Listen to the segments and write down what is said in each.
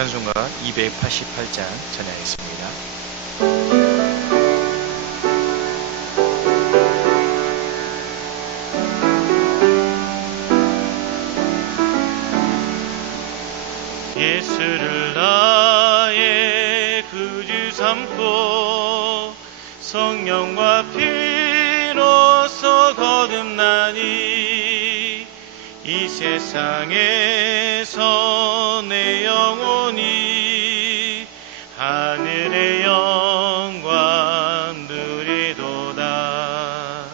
찬송가 288장 찬양하겠습니다. 예수를 나의 구주 삼고 성령과 피로써 거듭나니 이 세상에서 내 영혼이 하늘의 영광 누리도다.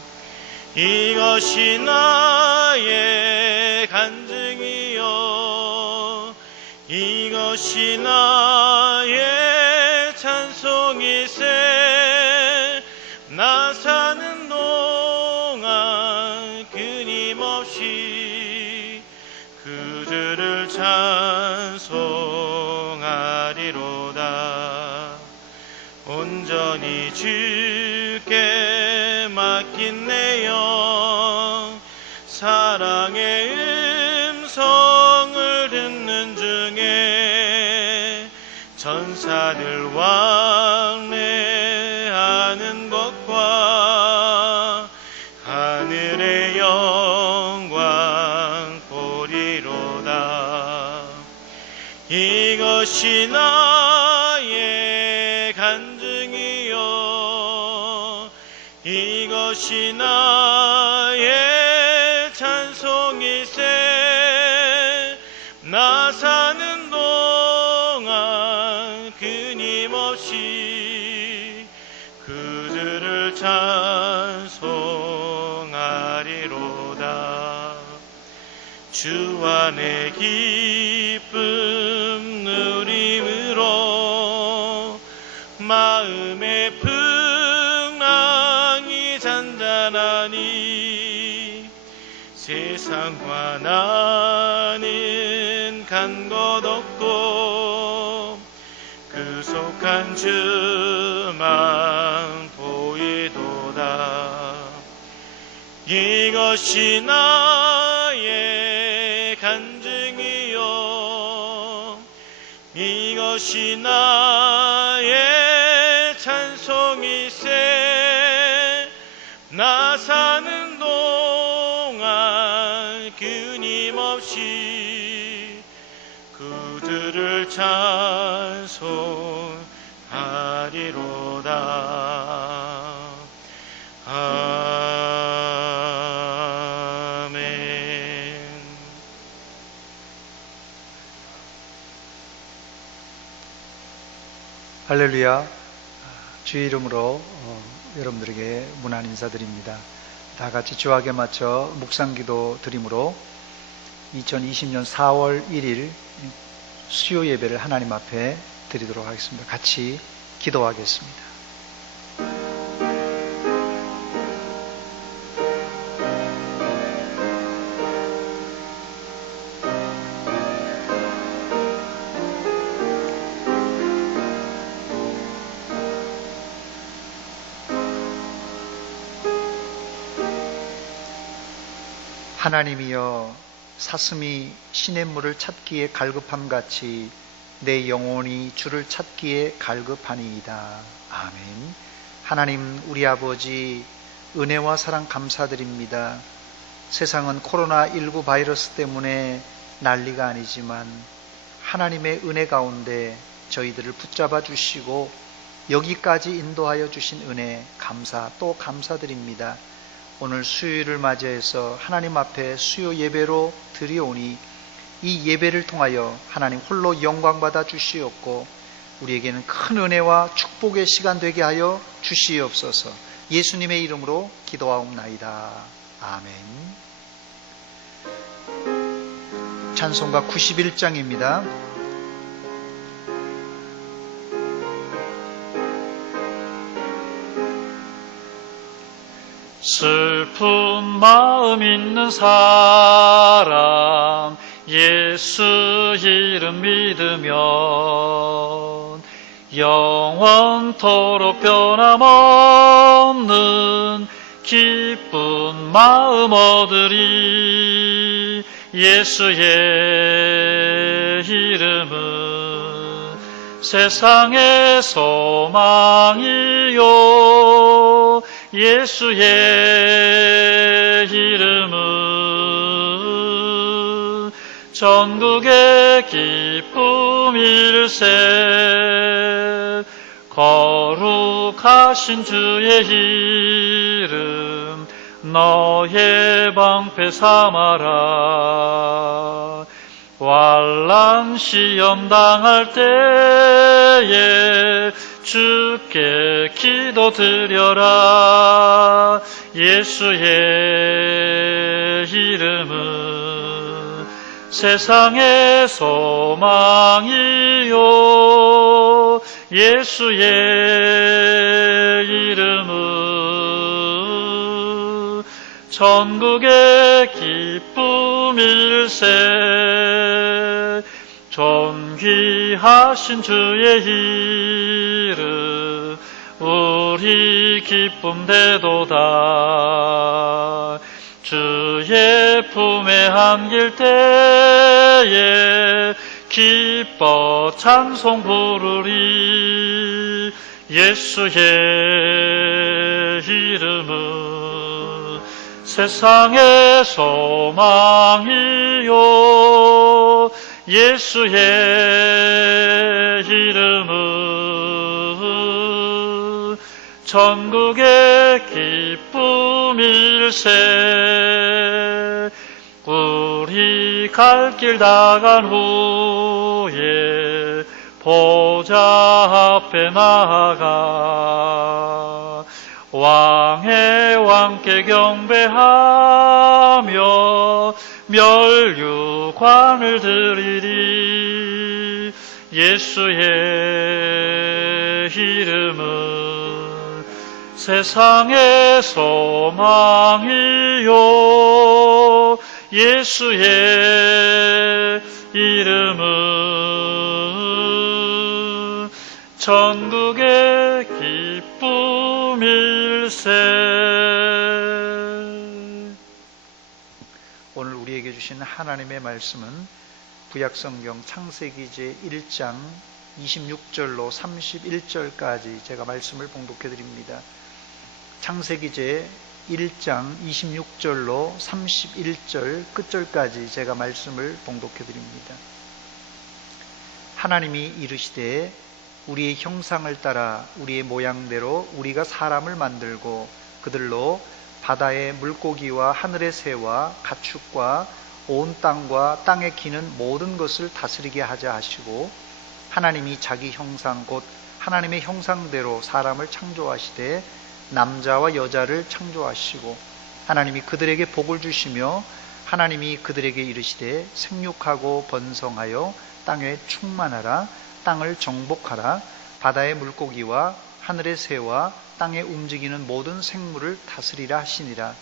이것이 나의 간증이요 이것이 나의 찬송이세. 나 사는 동안 끊임없이 그들을 찬송하리로다. 온전히 주께 맡긴 내 영 사랑의 음성을 듣는 중에 전사들 왕래하는 것과 하늘의 영광 보리로다. 이것이 나의 간증이요 이것이 나의 찬송이세. 나 사는 동안 끊임없이 그들을 찬송하리로다. 주 안에 기쁨 누림으로 마음의 풍랑이 잔잔하니 세상과 나는 간 것 없고 그 속한 주만 보이도다. 이것이 나의 간증이요 이것이 나의 찬송이세. 나 사는 동안 끊임없이 그들을 찬송하리로다. 아멘. 할렐루야. 주의 이름으로 여러분들에게 문안 인사드립니다. 다 같이 주악에 맞춰 묵상기도 드림으로 2020년 4월 1일 수요 예배를 하나님 앞에 드리도록 하겠습니다. 같이 기도하겠습니다. 하나님이여, 사슴이 시냇물을 찾기에 갈급함같이 내 영혼이 주를 찾기에 갈급하니이다. 아멘. 하나님, 우리 아버지 은혜와 사랑 감사드립니다. 세상은 코로나19 바이러스 때문에 난리가 아니지만 하나님의 은혜 가운데 저희들을 붙잡아 주시고 여기까지 인도하여 주신 은혜 감사 또 감사드립니다. 오늘 수요일을 맞이해서 하나님 앞에 수요 예배로 드리오니 이 예배를 통하여 하나님 홀로 영광받아 주시옵고 우리에게는 큰 은혜와 축복의 시간 되게 하여 주시옵소서. 예수님의 이름으로 기도하옵나이다. 아멘. 찬송가 91장입니다. 슬픈 마음 있는 사람 예수 이름 믿으면 영원토록 변함없는 기쁜 마음 얻으리. 예수의 이름은 세상의 소망이요 예수의 이름은 전국의 기쁨일세. 거룩하신 주의 이름 너의 방패 삼아라. 환난 시험 당할 때에 주께 기도드려라. 예수의 이름은 세상의 소망이요 예수의 이름은 전국의 기쁨일세. 존귀하신 주의 이름 우리 기쁨 되도다. 주의 품에 안길 때에 기뻐 찬송 부르리. 예수의 이름은 세상의 소망이요 예수의 이름은 전국의 기쁨일세. 우리 갈 길 다 간 후에 보좌 앞에 나아가 왕의 왕께 경배하며 멸류관을 드리리. 예수의 이름은 세상의 소망이요 예수의 이름은 전국의 기쁨일세. 오늘 우리에게 주신 하나님의 말씀은 구약성경 창세기 제1장 26절로 31절까지 제가 말씀을 봉독해 드립니다. 창세기 제1장 26절로 31절 끝절까지 제가 말씀을 봉독해 드립니다. 하나님이 이르시되 우리의 형상을 따라 우리의 모양대로 우리가 사람을 만들고 그들로 바다의 물고기와 하늘의 새와 가축과 온 땅과 땅에 기는 모든 것을 다스리게 하자 하시고, 하나님이 자기 형상 곧 하나님의 형상대로 사람을 창조하시되 남자와 여자를 창조하시고, 하나님이 그들에게 복을 주시며 하나님이 그들에게 이르시되 생육하고 번성하여 땅에 충만하라. 땅을 정복하라. 바다의 물고기와 하늘의 새와 땅에 움직이는 모든 생물을 다스리라 하시니라.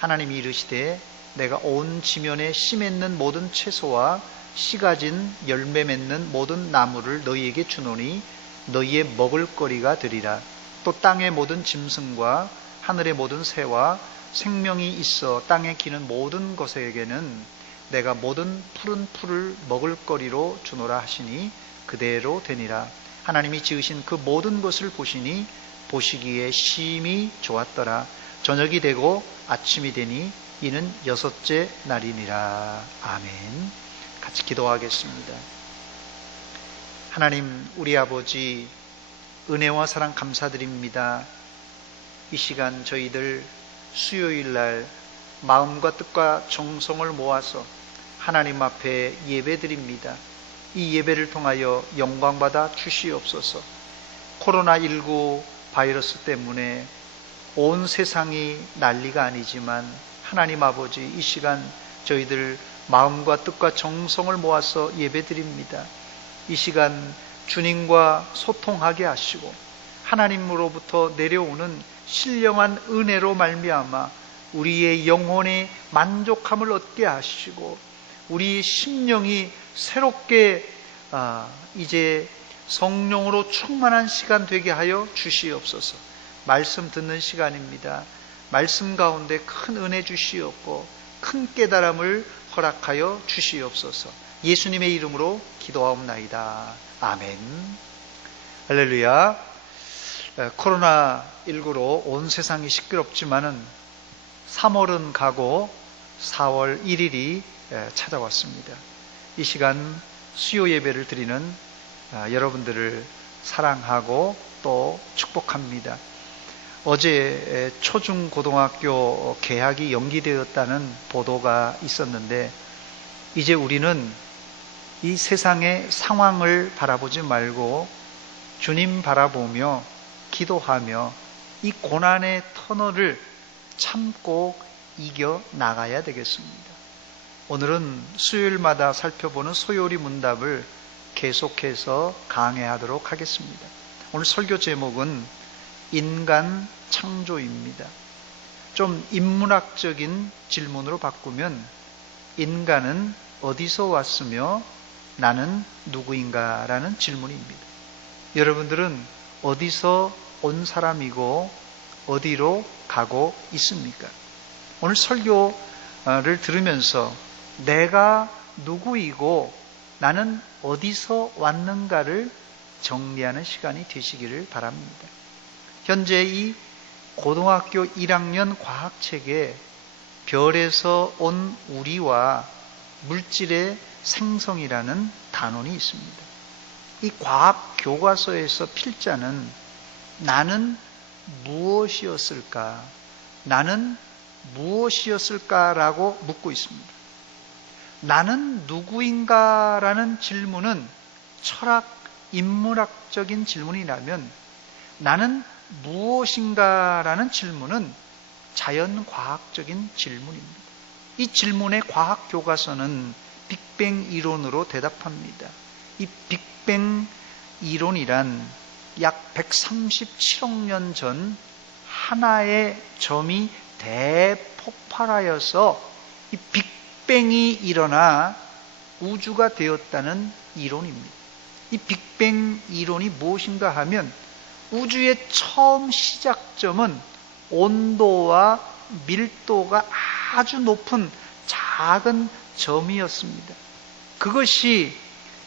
하나님이 이르시되 내가 온 지면에 씨 맺는 모든 채소와 씨 가진 열매 맺는 모든 나무를 너희에게 주노니 너희의 먹을거리가 되리라. 또 땅의 모든 짐승과 하늘의 모든 새와 생명이 있어 땅에 기는 모든 것에게는 내가 모든 푸른 풀을 먹을거리로 주노라 하시니 그대로 되니라. 하나님이 지으신 그 모든 것을 보시니 보시기에 심히 좋았더라. 저녁이 되고 아침이 되니 이는 6째 날이니라. 아멘. 같이 기도하겠습니다. 하나님, 우리 아버지 은혜와 사랑 감사드립니다. 이 시간 저희들 수요일날 마음과 뜻과 정성을 모아서 하나님 앞에 예배드립니다. 이 예배를 통하여 영광받아 주시옵소서. 코로나19 바이러스 때문에 온 세상이 난리가 아니지만 하나님 아버지, 이 시간 저희들 마음과 뜻과 정성을 모아서 예배드립니다. 이 시간 주님과 소통하게 하시고 하나님으로부터 내려오는 신령한 은혜로 말미암아 우리의 영혼의 만족함을 얻게 하시고 우리 심령이 새롭게 이제 성령으로 충만한 시간 되게 하여 주시옵소서. 말씀 듣는 시간입니다. 말씀 가운데 큰 은혜 주시옵고 큰 깨달음을 허락하여 주시옵소서. 예수님의 이름으로 기도하옵나이다. 아멘. 할렐루야. 코로나19로 온 세상이 시끄럽지만은 3월은 가고 4월 1일이 찾아왔습니다. 이 시간 수요 예배를 드리는 여러분들을 사랑하고 또 축복합니다. 어제 초중고등학교 개학이 연기되었다는 보도가 있었는데, 이제 우리는 이 세상의 상황을 바라보지 말고 주님 바라보며 기도하며 이 고난의 터널을 참고 이겨 나가야 되겠습니다. 오늘은 수요일마다 살펴보는 소요리 문답을 계속해서 강해하도록 하겠습니다. 오늘 설교 제목은 인간 창조입니다. 좀 인문학적인 질문으로 바꾸면, 인간은 어디서 왔으며 나는 누구인가? 라는 질문입니다. 여러분들은 어디서 온 사람이고 어디로 가고 있습니까? 오늘 설교를 들으면서 내가 누구이고 나는 어디서 왔는가를 정리하는 시간이 되시기를 바랍니다. 현재 이 고등학교 1학년 과학책에 별에서 온 우리와 물질의 생성이라는 단원이 있습니다. 이 과학 교과서에서 필자는 나는 무엇이었을까? 나는 무엇이었을까라고 묻고 있습니다. 나는 누구인가라는 질문은 철학, 인문학적인 질문이라면, 나는 무엇인가라는 질문은 자연과학적인 질문입니다. 이 질문에 과학 교과서는 빅뱅 이론으로 대답합니다. 이 빅뱅 이론이란 약 137억 년 전 하나의 점이 대폭발하여서 이 빅뱅이 일어나 우주가 되었다는 이론입니다. 이 빅뱅 이론이 무엇인가 하면, 우주의 처음 시작점은 온도와 밀도가 아주 높은 작은 점이었습니다. 그것이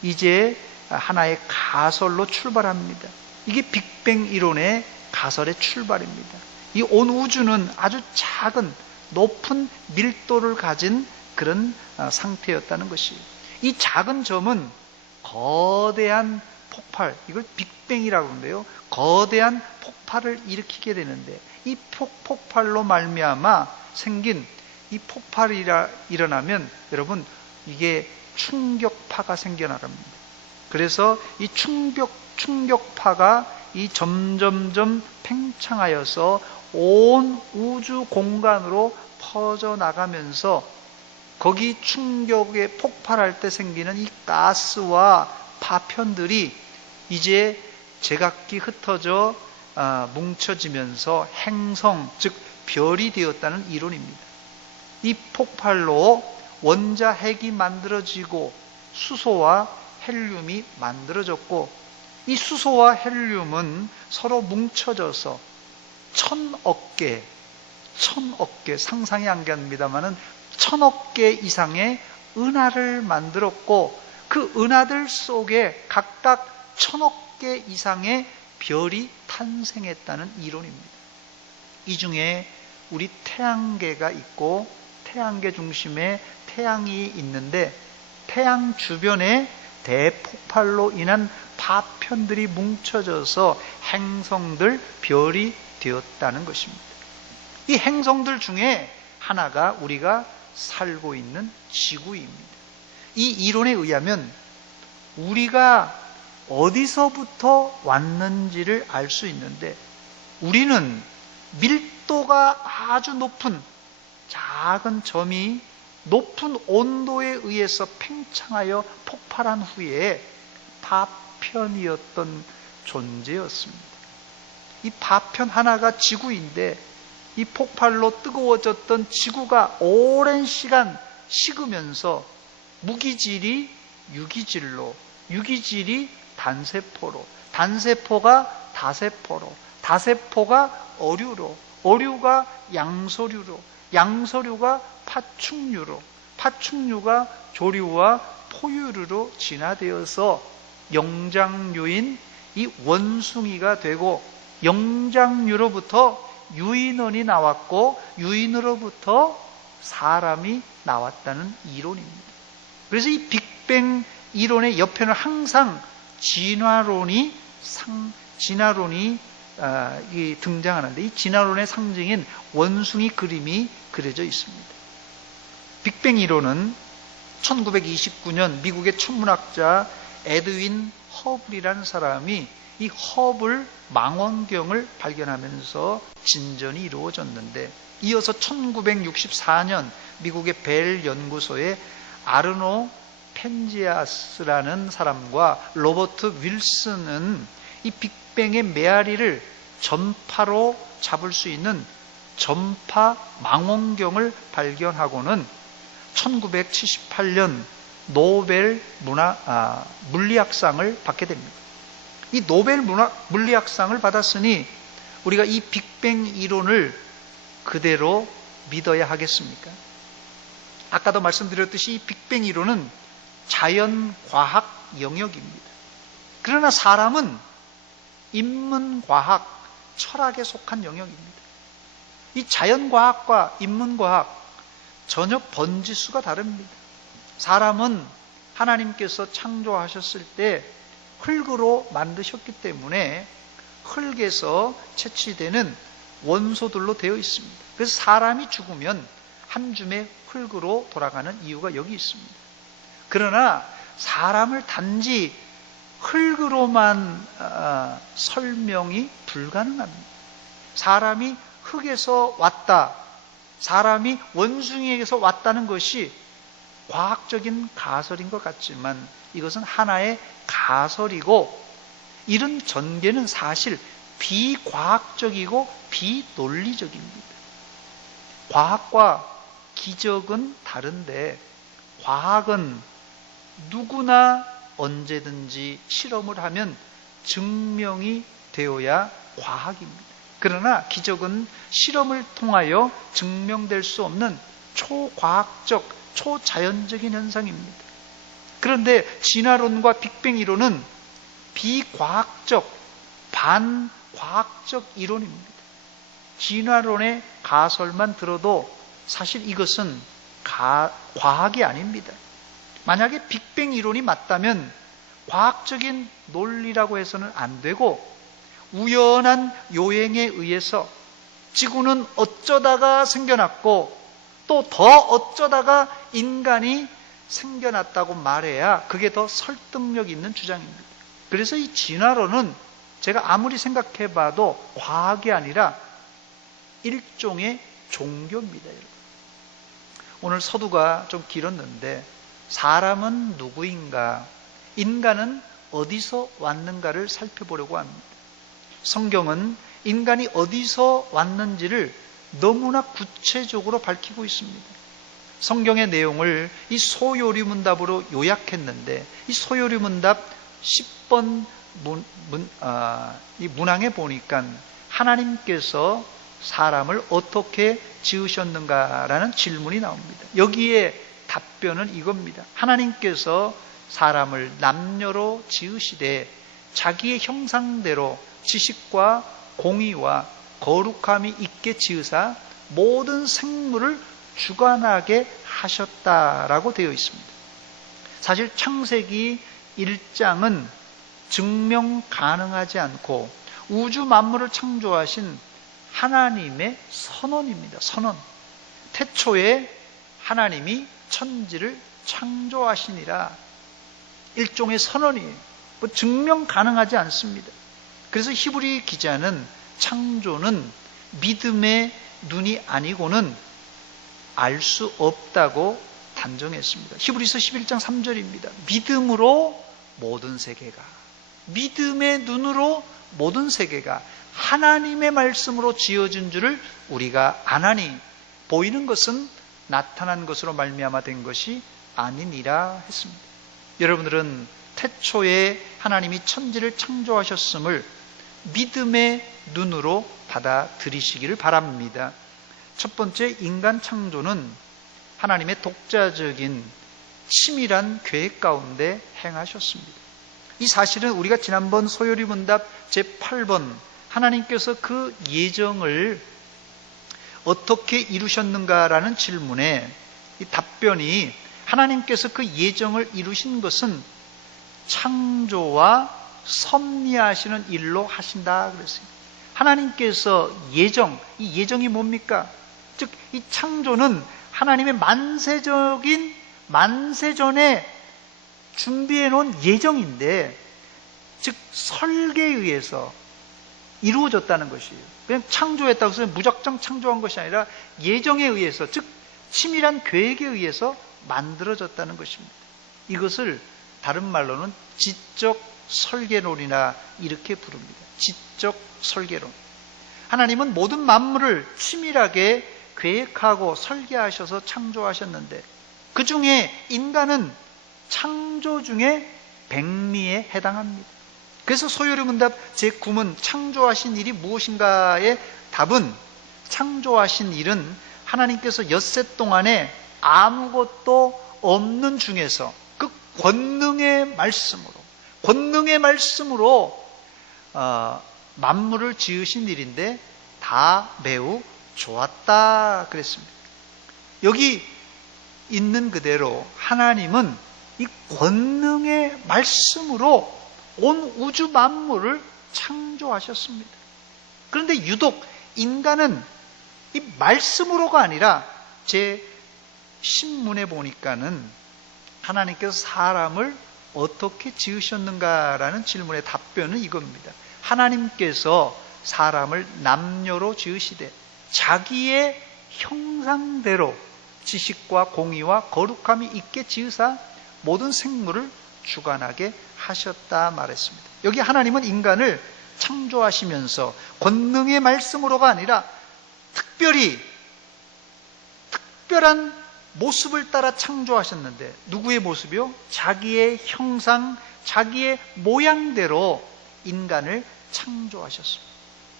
이제 하나의 가설로 출발합니다. 이게 빅뱅 이론의 가설의 출발입니다. 이 온 우주는 아주 작은 높은 밀도를 가진 그런 상태였다는 것이에요. 이 작은 점은 거대한 폭발, 이걸 빅뱅이라고 하는데요, 거대한 폭발을 일으키게 되는데, 이 폭발로 말미암아 생긴 이 폭발이 일어나면 여러분, 이게 충격파가 생겨나갑니다. 그래서 이 충격파가 이 점점점 팽창하여서 온 우주 공간으로 퍼져나가면서, 거기 충격에 폭발할 때 생기는 이 가스와 파편들이 이제 제각기 흩어져 뭉쳐지면서 행성, 즉 별이 되었다는 이론입니다. 이 폭발로 원자핵이 만들어지고 수소와 헬륨이 만들어졌고, 이 수소와 헬륨은 서로 뭉쳐져서 천억 개, 상상이 안 갑니다만은 1000억 개 이상의 은하를 만들었고, 그 은하들 속에 각각 1000억 개 이상의 별이 탄생했다는 이론입니다. 이 중에 우리 태양계가 있고, 태양계 중심에 태양이 있는데, 태양 주변에 대폭발로 인한 파편들이 뭉쳐져서 행성들, 별이 되었다는 것입니다. 이 행성들 중에 하나가 우리가 살고 있는 지구입니다. 이 이론에 의하면 우리가 어디서부터 왔는지를 알 수 있는데, 우리는 밀도가 아주 높은 작은 점이 높은 온도에 의해서 팽창하여 폭발한 후에 파편이었던 존재였습니다. 이 파편 하나가 지구인데, 이 폭발로 뜨거워졌던 지구가 오랜 시간 식으면서 무기질이 유기질로, 유기질이 단세포로, 단세포가 다세포로, 다세포가 어류로, 어류가 양서류로, 양서류가 파충류로, 파충류가 조류와 포유류로 진화되어서 영장류인 이 원숭이가 되고 영장류로부터 유인원이 나왔고 유인으로부터 사람이 나왔다는 이론입니다. 그래서 이 빅뱅 이론의 옆에는 항상 진화론이 등장하는데 이 진화론의 상징인 원숭이 그림이 그려져 있습니다. 빅뱅 이론은 1929년 미국의 천문학자 에드윈 허블이라는 사람이 이 허블 망원경을 발견하면서 진전이 이루어졌는데, 이어서 1964년 미국의 벨 연구소의 아르노 펜지아스라는 사람과 로버트 윌슨은 이 빅뱅의 메아리를 전파로 잡을 수 있는 전파 망원경을 발견하고는 1978년 노벨 물리학상을 받게 됩니다. 이 노벨 물리학상을 받았으니 우리가 이 빅뱅 이론을 그대로 믿어야 하겠습니까? 아까도 말씀드렸듯이 이 빅뱅 이론은 자연과학 영역입니다. 그러나 사람은 인문과학, 철학에 속한 영역입니다. 이 자연과학과 인문과학 전혀 번지수가 다릅니다. 사람은 하나님께서 창조하셨을 때 흙으로 만드셨기 때문에 흙에서 채취되는 원소들로 되어 있습니다. 그래서 사람이 죽으면 한 줌의 흙으로 돌아가는 이유가 여기 있습니다. 그러나 사람을 단지 흙으로만 설명이 불가능합니다. 사람이 흙에서 왔다, 사람이 원숭이에게서 왔다는 것이 과학적인 가설인 것 같지만 이것은 하나의 가설이고, 이런 전개는 사실 비과학적이고 비논리적입니다. 과학과 기적은 다른데 과학은 누구나 언제든지 실험을 하면 증명이 되어야 과학입니다. 그러나 기적은 실험을 통하여 증명될 수 없는 초과학적, 초자연적인 현상입니다. 그런데 진화론과 빅뱅 이론은 비과학적, 반과학적 이론입니다. 진화론의 가설만 들어도 사실 이것은 과학이 아닙니다. 만약에 빅뱅 이론이 맞다면 과학적인 논리라고 해서는 안 되고, 우연한 요행에 의해서 지구는 어쩌다가 생겨났고 또 더 어쩌다가 인간이 생겨났다고 말해야 그게 더 설득력 있는 주장입니다. 그래서 이 진화론은 제가 아무리 생각해 봐도 과학이 아니라 일종의 종교입니다. 여러분. 오늘 서두가 좀 길었는데 사람은 누구인가, 인간은 어디서 왔는가를 살펴보려고 합니다. 성경은 인간이 어디서 왔는지를 너무나 구체적으로 밝히고 있습니다. 성경의 내용을 이 소요리문답으로 요약했는데, 이 소요리문답 10번 이 문항에 보니까 하나님께서 사람을 어떻게 지으셨는가라는 질문이 나옵니다. 여기에 답변은 이겁니다. 하나님께서 사람을 남녀로 지으시되 자기의 형상대로 지식과 공의와 거룩함이 있게 지으사 모든 생물을 주관하게 하셨다라고 되어 있습니다. 사실 창세기 1장은 증명 가능하지 않고 우주 만물을 창조하신 하나님의 선언입니다. 선언. 태초에 하나님이 천지를 창조하시니라. 일종의 선언이에요. 증명 가능하지 않습니다. 그래서 히브리 기자는 창조는 믿음의 눈이 아니고는 알 수 없다고 단정했습니다. 히브리서 11장 3절입니다. 믿음으로 모든 세계가, 믿음의 눈으로 모든 세계가 하나님의 말씀으로 지어진 줄을 우리가 아나니 보이는 것은 나타난 것으로 말미암아 된 것이 아니니라 했습니다. 여러분들은 태초에 하나님이 천지를 창조하셨음을 믿음의 눈으로 받아들이시기를 바랍니다. 첫 번째, 인간 창조는 하나님의 독자적인 치밀한 계획 가운데 행하셨습니다. 이 사실은 우리가 지난번 소요리 문답 제8번 하나님께서 그 예정을 어떻게 이루셨는가라는 질문에 이 답변이 하나님께서 그 예정을 이루신 것은 창조와 섭리하시는 일로 하신다 그랬어요. 하나님께서 예정, 이 예정이 뭡니까? 즉, 이 창조는 하나님의 만세전에 준비해 놓은 예정인데, 즉 설계에 의해서 이루어졌다는 것이에요. 그냥 창조했다고 해서 무작정 창조한 것이 아니라 예정에 의해서, 즉 치밀한 계획에 의해서 만들어졌다는 것입니다. 이것을 다른 말로는 지적 설계론이나 이렇게 부릅니다. 지적 설계론. 하나님은 모든 만물을 치밀하게 계획하고 설계하셔서 창조하셨는데, 그 중에 인간은 창조 중에 백미에 해당합니다. 그래서 소요리 문답 제9문 창조하신 일이 무엇인가의 답은, 창조하신 일은 하나님께서 엿새 동안에 아무것도 없는 중에서 그 권능의 말씀으로 만물을 지으신 일인데 다 매우 좋았다 그랬습니다. 여기 있는 그대로 하나님은 이 권능의 말씀으로 온 우주 만물을 창조하셨습니다. 그런데 유독 인간은 이 말씀으로가 아니라, 제 신문에 보니까는 하나님께서 사람을 어떻게 지으셨는가라는 질문의 답변은 이겁니다. 하나님께서 사람을 남녀로 지으시되 자기의 형상대로 지식과 공의와 거룩함이 있게 지으사 모든 생물을 주관하게 하셨다 말했습니다. 여기 하나님은 인간을 창조하시면서 권능의 말씀으로가 아니라 특별한 모습을 따라 창조하셨는데, 누구의 모습이요? 자기의 형상, 자기의 모양대로 인간을 창조하셨습니다.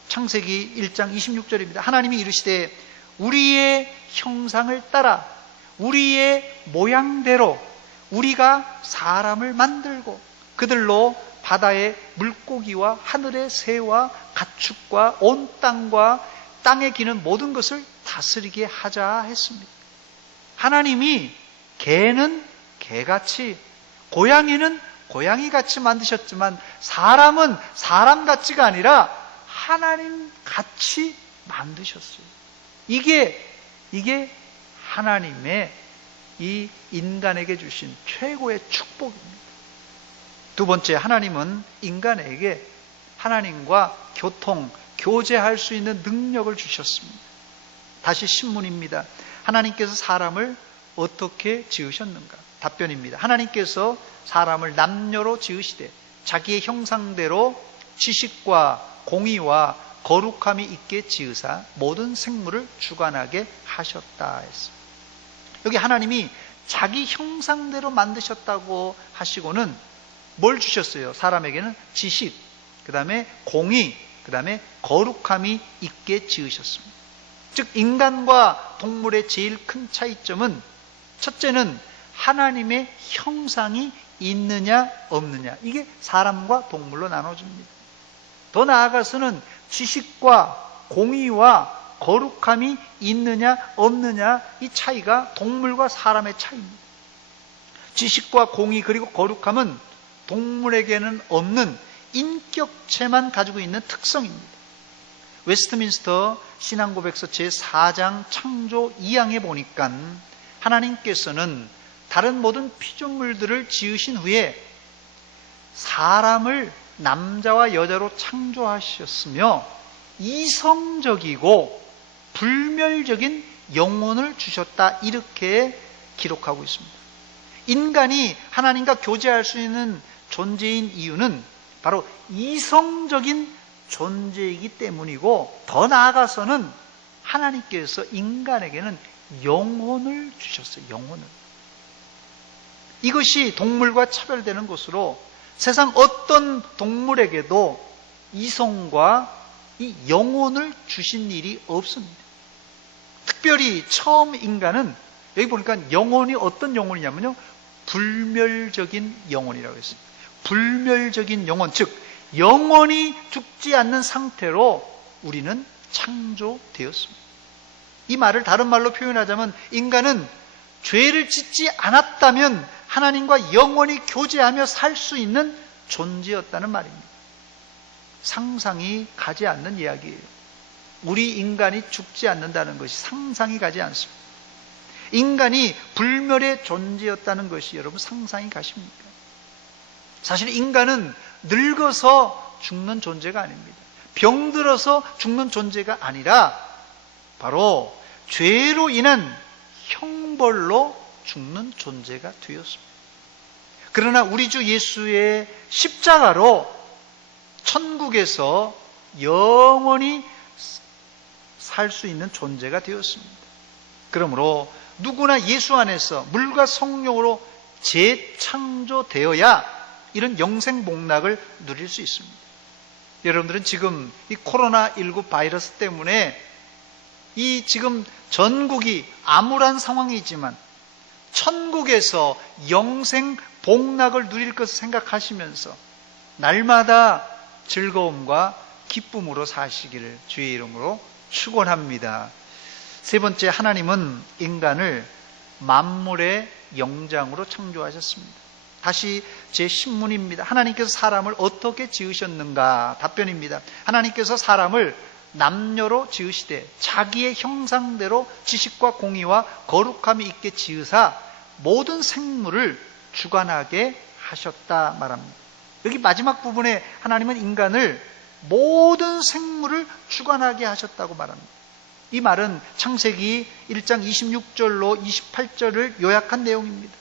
창세기 1장 26절입니다. 하나님이 이르시되 우리의 형상을 따라 우리의 모양대로 우리가 사람을 만들고 그들로 바다의 물고기와 하늘의 새와 가축과 온 땅과 땅에 기는 모든 것을 다스리게 하자 했습니다. 하나님이 개는 개같이, 고양이는 고양이같이 만드셨지만 사람은 사람같이가 아니라 하나님같이 만드셨어요. 이게 하나님의 이 인간에게 주신 최고의 축복입니다. 두 번째, 하나님은 인간에게 하나님과 교제할 수 있는 능력을 주셨습니다. 다시 신문입니다. 하나님께서 사람을 어떻게 지으셨는가? 답변입니다. 하나님께서 사람을 남녀로 지으시되 자기의 형상대로 지식과 공의와 거룩함이 있게 지으사 모든 생물을 주관하게 하셨다 했습니다. 여기 하나님이 자기 형상대로 만드셨다고 하시고는 뭘 주셨어요? 사람에게는 지식, 그 다음에 공의, 그 다음에 거룩함이 있게 지으셨습니다. 즉 인간과 동물의 제일 큰 차이점은, 첫째는 하나님의 형상이 있느냐 없느냐, 이게 사람과 동물로 나눠집니다. 더 나아가서는 지식과 공의와 거룩함이 있느냐 없느냐, 이 차이가 동물과 사람의 차이입니다. 지식과 공의 그리고 거룩함은 동물에게는 없는 인격체만 가지고 있는 특성입니다. 웨스트민스터 신앙고백서 제4장 창조 2항에 보니까 하나님께서는 다른 모든 피조물들을 지으신 후에 사람을 남자와 여자로 창조하셨으며 이성적이고 불멸적인 영혼을 주셨다, 이렇게 기록하고 있습니다. 인간이 하나님과 교제할 수 있는 존재인 이유는 바로 이성적인 존재이기 때문이고, 더 나아가서는 하나님께서 인간에게는 영혼을 주셨어요. 영혼을. 이것이 동물과 차별되는 것으로 세상 어떤 동물에게도 이성과 이 영혼을 주신 일이 없습니다. 특별히 처음 인간은, 여기 보니까 영혼이 어떤 영혼이냐면요, 불멸적인 영혼이라고 했습니다. 불멸적인 영혼, 즉 영원히 죽지 않는 상태로 우리는 창조되었습니다. 이 말을 다른 말로 표현하자면 인간은 죄를 짓지 않았다면 하나님과 영원히 교제하며 살 수 있는 존재였다는 말입니다. 상상이 가지 않는 이야기예요. 우리 인간이 죽지 않는다는 것이 상상이 가지 않습니다. 인간이 불멸의 존재였다는 것이 여러분 상상이 가십니까? 사실 인간은 늙어서 죽는 존재가 아닙니다. 병들어서 죽는 존재가 아니라 바로 죄로 인한 형벌로 죽는 존재가 되었습니다. 그러나 우리 주 예수의 십자가로 천국에서 영원히 살 수 있는 존재가 되었습니다. 그러므로 누구나 예수 안에서 물과 성령으로 재창조되어야 이런 영생 복락을 누릴 수 있습니다. 여러분들은 지금 이 코로나19 바이러스 때문에 이 지금 전국이 암울한 상황이지만 천국에서 영생 복락을 누릴 것을 생각하시면서 날마다 즐거움과 기쁨으로 사시기를 주의 이름으로 축원합니다. 세 번째, 하나님은 인간을 만물의 영장으로 창조하셨습니다. 다시 제 신문입니다. 하나님께서 사람을 어떻게 지으셨는가? 답변입니다. 하나님께서 사람을 남녀로 지으시되 자기의 형상대로 지식과 공의와 거룩함이 있게 지으사 모든 생물을 주관하게 하셨다 말합니다. 여기 마지막 부분에 하나님은 인간을 모든 생물을 주관하게 하셨다고 말합니다. 이 말은 창세기 1장 26절로 28절을 요약한 내용입니다.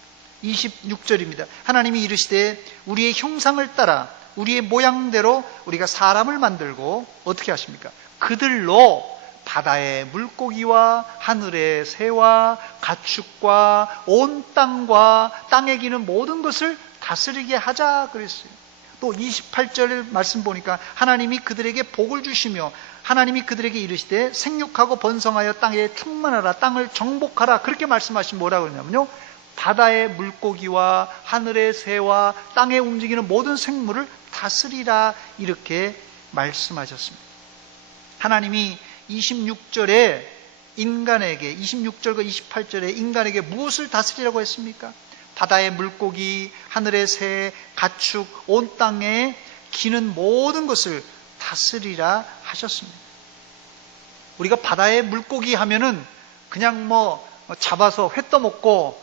26절입니다. 하나님이 이르시되 우리의 형상을 따라 우리의 모양대로 우리가 사람을 만들고 어떻게 하십니까? 그들로 바다의 물고기와 하늘의 새와 가축과 온 땅과 땅에 기는 모든 것을 다스리게 하자 그랬어요. 또 28절 말씀 보니까 하나님이 그들에게 복을 주시며 하나님이 그들에게 이르시되 생육하고 번성하여 땅에 충만하라, 땅을 정복하라, 그렇게 말씀하시면 뭐라고 그러냐면요, 바다의 물고기와 하늘의 새와 땅에 움직이는 모든 생물을 다스리라, 이렇게 말씀하셨습니다. 하나님이 26절에 인간에게, 26절과 28절에 인간에게 무엇을 다스리라고 했습니까? 바다의 물고기, 하늘의 새, 가축, 온 땅에 기는 모든 것을 다스리라 하셨습니다. 우리가 바다의 물고기 하면은 그냥 잡아서 회 떠먹고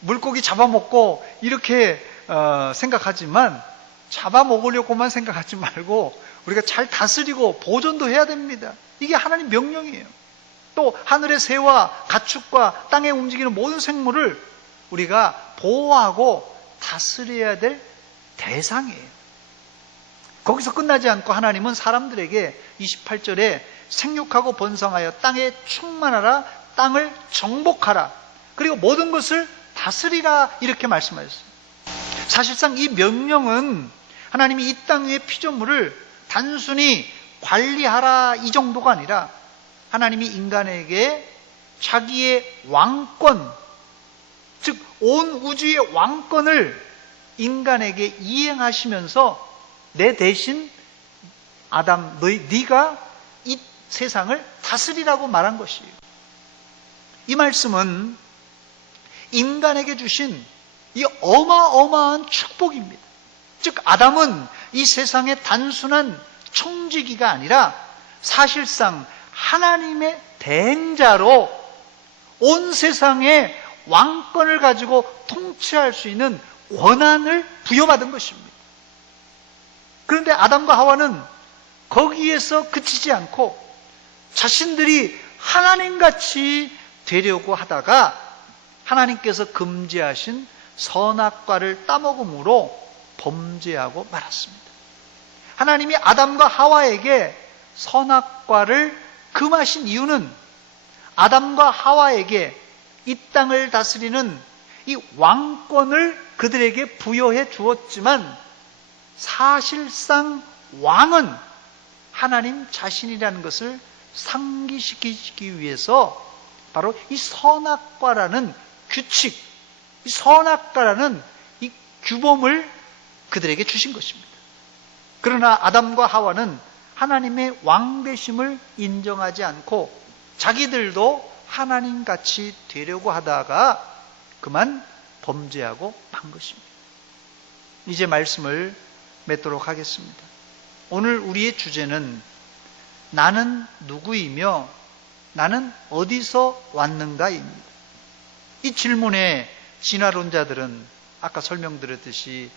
물고기 잡아먹고 이렇게 생각하지만, 잡아먹으려고만 생각하지 말고 우리가 잘 다스리고 보존도 해야 됩니다. 이게 하나님 명령이에요. 또 하늘의 새와 가축과 땅에 움직이는 모든 생물을 우리가 보호하고 다스려야 될 대상이에요. 거기서 끝나지 않고 하나님은 사람들에게 28절에 생육하고 번성하여 땅에 충만하라, 땅을 정복하라, 그리고 모든 것을 다스리라, 이렇게 말씀하셨어요. 사실상 이 명령은 하나님이 이 땅 위의 피조물을 단순히 관리하라 이 정도가 아니라 하나님이 인간에게 자기의 왕권, 즉 온 우주의 왕권을 인간에게 이행하시면서 내 대신 아담, 네가 이 세상을 다스리라고 말한 것이에요. 이 말씀은 인간에게 주신 이 어마어마한 축복입니다. 즉 아담은 이 세상의 단순한 청지기가 아니라 사실상 하나님의 대행자로 온 세상의 왕권을 가지고 통치할 수 있는 권한을 부여받은 것입니다. 그런데 아담과 하와는 거기에서 그치지 않고 자신들이 하나님같이 되려고 하다가 하나님께서 금지하신 선악과를 따먹음으로 범죄하고 말았습니다. 하나님이 아담과 하와에게 선악과를 금하신 이유는 아담과 하와에게 이 땅을 다스리는 이 왕권을 그들에게 부여해 주었지만 사실상 왕은 하나님 자신이라는 것을 상기시키기 위해서 바로 이 선악과라는 규칙, 이 선악과라는 이 규범을 그들에게 주신 것입니다. 그러나 아담과 하와는 하나님의 왕되심을 인정하지 않고 자기들도 하나님같이 되려고 하다가 그만 범죄하고 만 것입니다. 이제 말씀을 맺도록 하겠습니다. 오늘 우리의 주제는 나는 누구이며 나는 어디서 왔는가입니다. 이 질문에 진화론자들은 아까 설명드렸듯이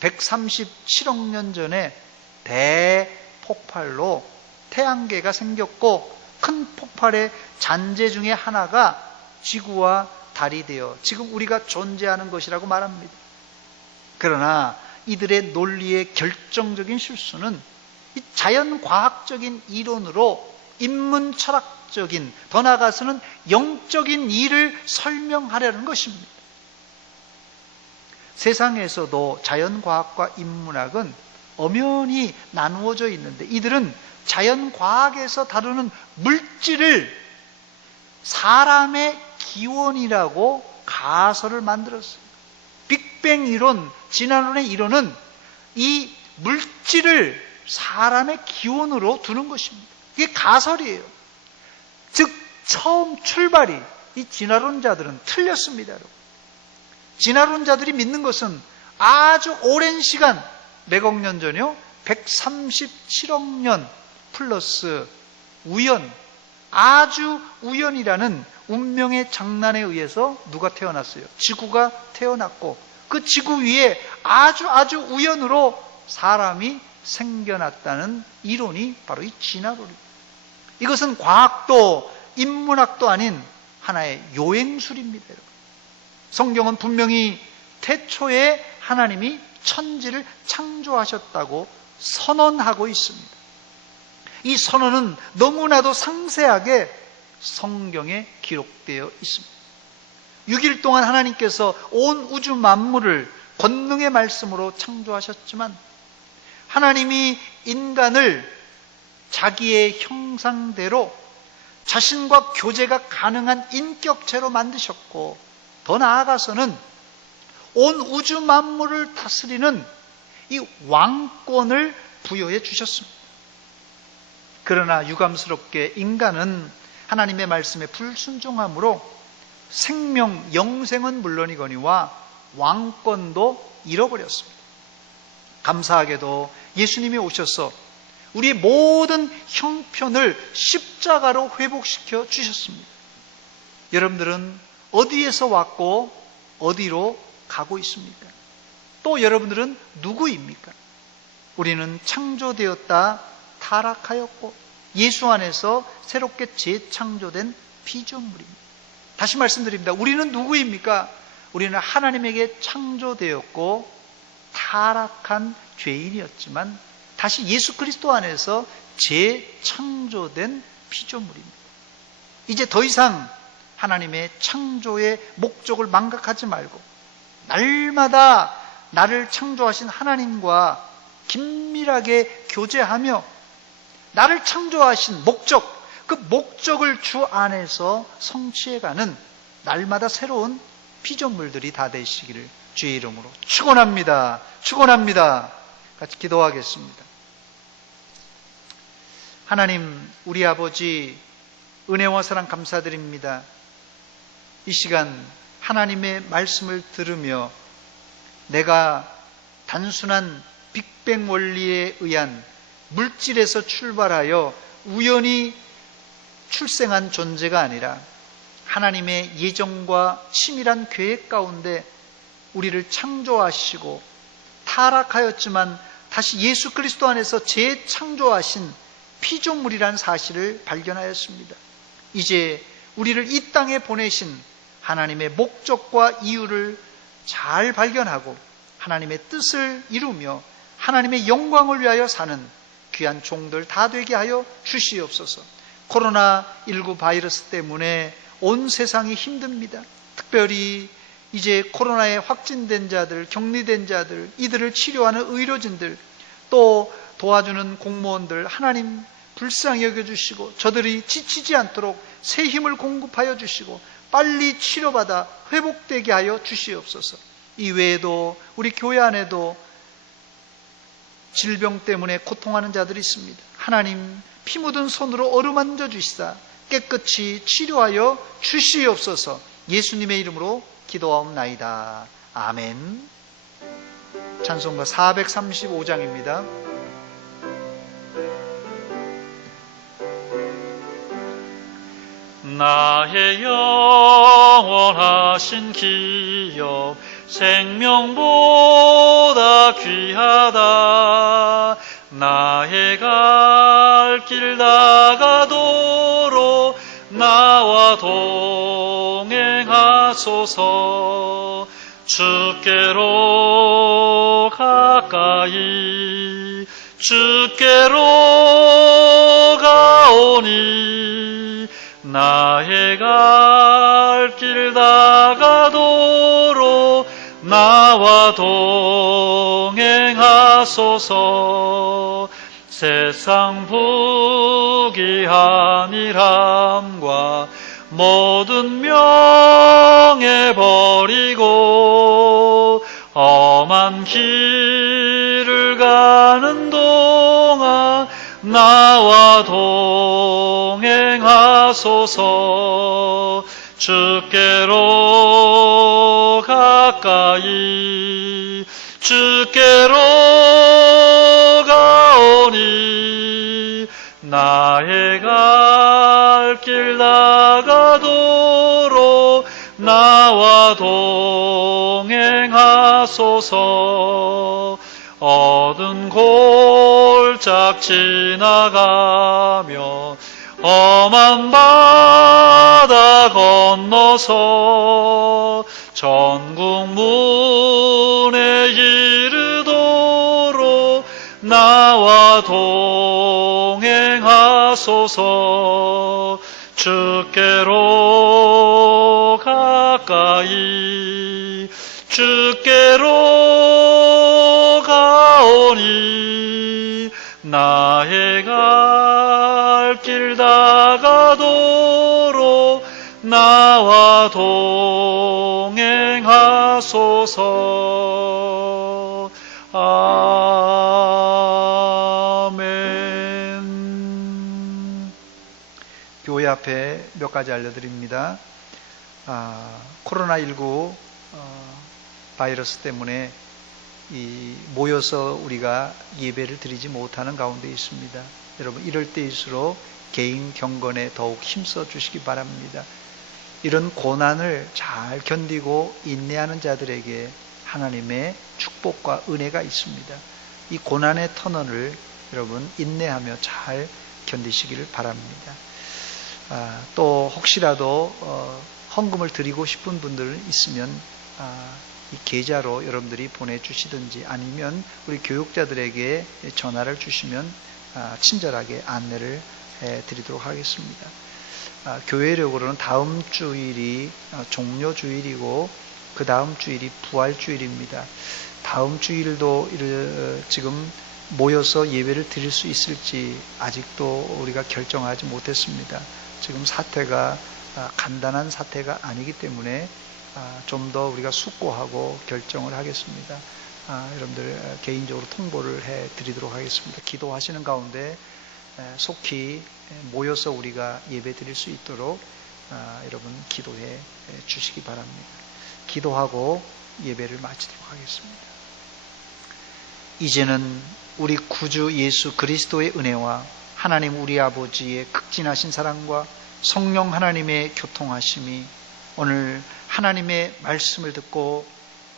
137억 년 전에 대폭발로 태양계가 생겼고 큰 폭발의 잔재 중에 하나가 지구와 달이 되어 지금 우리가 존재하는 것이라고 말합니다. 그러나 이들의 논리의 결정적인 실수는 이 자연과학적인 이론으로 인문철학적인, 더 나아가서는 영적인 일을 설명하려는 것입니다. 세상에서도 자연과학과 인문학은 엄연히 나누어져 있는데 이들은 자연과학에서 다루는 물질을 사람의 기원이라고 가설을 만들었어요. 빅뱅 이론, 진화론의 이론은 이 물질을 사람의 기원으로 두는 것입니다. 이게 가설이에요. 즉 처음 출발이 이 진화론자들은 틀렸습니다. 여러분. 진화론자들이 믿는 것은 아주 오랜 시간, 몇억 년 전이요? 137억 년 플러스 우연, 아주 우연이라는 운명의 장난에 의해서 누가 태어났어요? 지구가 태어났고 그 지구 위에 아주 우연으로 사람이 생겨났다는 이론이 바로 이 진화론입니다. 이것은 과학도 인문학도 아닌 하나의 요행술입니다. 여러분. 성경은 분명히 태초에 하나님이 천지를 창조하셨다고 선언하고 있습니다. 이 선언은 너무나도 상세하게 성경에 기록되어 있습니다. 6일 동안 하나님께서 온 우주 만물을 권능의 말씀으로 창조하셨지만 하나님이 인간을 자기의 형상대로 자신과 교제가 가능한 인격체로 만드셨고 더 나아가서는 온 우주 만물을 다스리는 이 왕권을 부여해 주셨습니다. 그러나 유감스럽게 인간은 하나님의 말씀에 불순종함으로 생명, 영생은 물론이거니와 왕권도 잃어버렸습니다. 감사하게도 예수님이 오셔서 우리의 모든 형편을 십자가로 회복시켜 주셨습니다. 여러분들은 어디에서 왔고 어디로 가고 있습니까? 또 여러분들은 누구입니까? 우리는 창조되었다 타락하였고 예수 안에서 새롭게 재창조된 피조물입니다. 다시 말씀드립니다. 우리는 누구입니까? 우리는 하나님에게 창조되었고 타락한 죄인이었지만 다시 예수 그리스도 안에서 재창조된 피조물입니다. 이제 더 이상 하나님의 창조의 목적을 망각하지 말고 날마다 나를 창조하신 하나님과 긴밀하게 교제하며 나를 창조하신 목적, 그 목적을 주 안에서 성취해가는 날마다 새로운 피조물들이 다 되시기를 주의 이름으로 축원합니다. 축원합니다. 같이 기도하겠습니다. 하나님, 우리 아버지 은혜와 사랑 감사드립니다. 이 시간 하나님의 말씀을 들으며 내가 단순한 빅뱅 원리에 의한 물질에서 출발하여 우연히 출생한 존재가 아니라 하나님의 예정과 치밀한 계획 가운데 우리를 창조하시고 타락하였지만 다시 예수 그리스도 안에서 재창조하신 피조물이라는 사실을 발견하였습니다. 이제 우리를 이 땅에 보내신 하나님의 목적과 이유를 잘 발견하고 하나님의 뜻을 이루며 하나님의 영광을 위하여 사는 귀한 종들 다 되게 하여 주시옵소서. 코로나19 바이러스 때문에 온 세상이 힘듭니다. 특별히 이제 코로나에 확진된 자들, 격리된 자들, 이들을 치료하는 의료진들, 또 도와주는 공무원들 하나님 불쌍히 여겨주시고 저들이 지치지 않도록 새 힘을 공급하여 주시고 빨리 치료받아 회복되게 하여 주시옵소서. 이 외에도 우리 교회 안에도 질병 때문에 고통하는 자들이 있습니다. 하나님, 피 묻은 손으로 어루만져 주시사 깨끗이 치료하여 주시옵소서. 예수님의 이름으로 기도하옵나이다. 아멘. 찬송가 435장입니다. 나의 영원하신 기업 생명보다 귀하다. 나의 갈 길 나가도록 나와 동행하소서. 주께로 가까이 주께로 가오니 나의 갈 길 나가도록 나와 동행하소서. 세상 부귀한일함과 모든 명예 버리고 험한 길을 가는 동안 나와 동행하소서. 주께로 가까이 주께로 가오니 나의 갈 길 나가도록 나와 동행하소서. 어두운 골짝 지나가며 험한 바다 건너서 천국 문에 이르도록 나와 동행하소서. 주께로 가까이 주께로 가오니 나의 갈 길 나가도록 나와 동행하소서. 아멘. 교회 앞에 몇 가지 알려드립니다. 코로나19 바이러스 때문에 모여서 우리가 예배를 드리지 못하는 가운데 있습니다. 여러분, 이럴 때일수록 개인 경건에 더욱 힘써 주시기 바랍니다. 이런 고난을 잘 견디고 인내하는 자들에게 하나님의 축복과 은혜가 있습니다. 이 고난의 터널을 여러분 인내하며 잘 견디시기를 바랍니다. 또 혹시라도 헌금을 드리고 싶은 분들 있으면 이 계좌로 여러분들이 보내주시든지 아니면 우리 교육자들에게 전화를 주시면 친절하게 안내를 해드리도록 하겠습니다. 교회력으로는 다음 주일이 종료주일이고 그 다음 주일이 부활주일입니다. 다음 주일도 지금 모여서 예배를 드릴 수 있을지 아직도 우리가 결정하지 못했습니다. 지금 사태가 간단한 사태가 아니기 때문에 좀 더 우리가 숙고하고 결정을 하겠습니다. 여러분들 개인적으로 통보를 해 드리도록 하겠습니다. 기도하시는 가운데 속히 모여서 우리가 예배 드릴 수 있도록 여러분 기도해 주시기 바랍니다. 기도하고 예배를 마치도록 하겠습니다. 이제는 우리 구주 예수 그리스도의 은혜와 하나님 우리 아버지의 극진하신 사랑과 성령 하나님의 교통하심이 오늘 하나님의 말씀을 듣고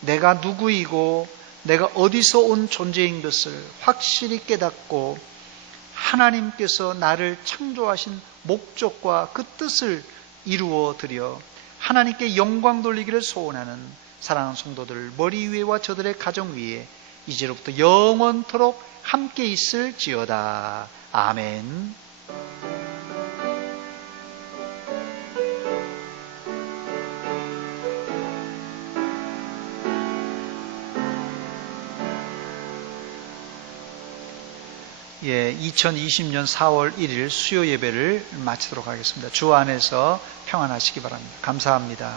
내가 누구이고 내가 어디서 온 존재인 것을 확실히 깨닫고 하나님께서 나를 창조하신 목적과 그 뜻을 이루어 드려 하나님께 영광 돌리기를 소원하는 사랑하는 성도들 머리 위에와 저들의 가정 위에 이제로부터 영원토록 함께 있을지어다. 아멘. 예, 2020년 4월 1일 수요 예배를 마치도록 하겠습니다. 주 안에서 평안하시기 바랍니다. 감사합니다.